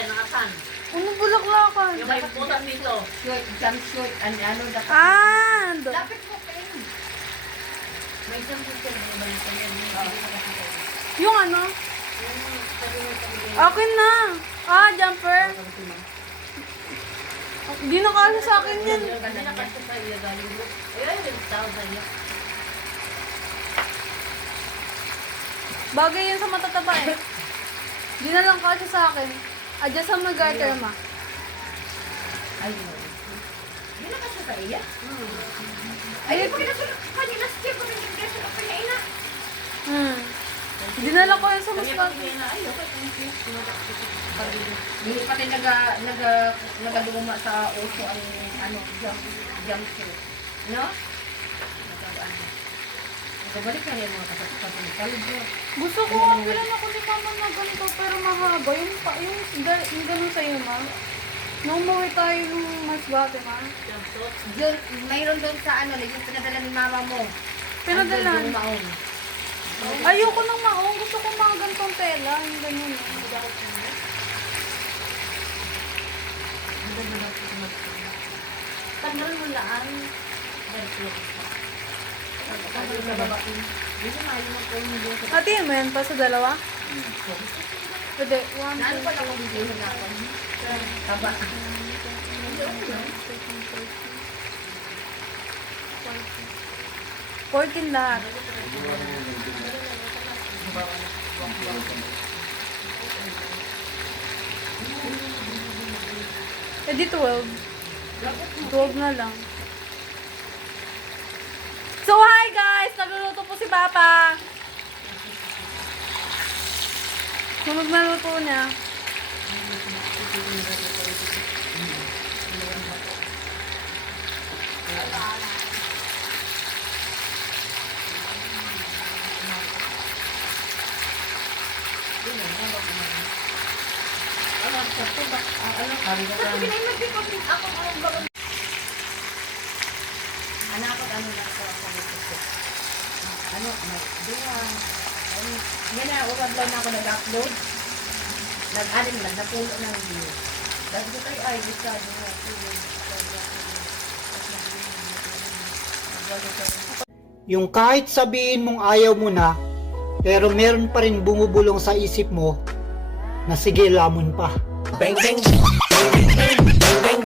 tayo, nakasan. Anong bulaklakan? Yung may butas dito. Short, jumpsuit, ano, dapat. Dapat mo kayo. May isang butas na balikan yan. yung ano? Akin na. Jumper. Hindi na kasya sa akin yan. Hindi na kasi sa iyo dahil ayun, yung tao sa iyo. Bagay yan sa matataba eh. Hindi na lang kasya sa akin. Adjust sa mag-garter ma. Ayun. Hindi na kasi sa iya. Ay, Pag nasunod ka nila, step ko rin yung geso na pinaina. Hindi na lang ko yan sa mas Kanya pati na ayaw. Hindi pati nagaduma sa uso ang ano, jumpsuit. No? Nagabalik na rin mga kasatukan ng kalbo. Gusto ko, ang bilan ako ni mama na ganito, pero mahaba. Yung ganun sa'yo, ma. Nung umuwi tayo nung masbate, ma. Yun, mayroon doon sa ano, yung pinadala ni mama mo. Pinadalan. Yung maong. Ayoko ng maong. Gusto ko mga ganitong tela. Yung ganyan. Tanggal mo laan. Ate, mo yan pa sa dalawa? Pwede. 1, 2, Naan pa lang kung hindi na ako. Taba. 14 lahat. Eh di 12. 12 na lang. So hi guys! Nagluluto po si Papa. Sunog na luto niya. Anak ko, ano na ako sa dito. Ano, may duwang. Yan na, urad lang ako nag-upload. Nag-anim lang, napulo ng view. Dahil ko tayo ay, isa, Yung kahit sabihin mong ayaw mo na, pero meron pa rin bumubulong sa isip mo na sige lamon pa. Bang bang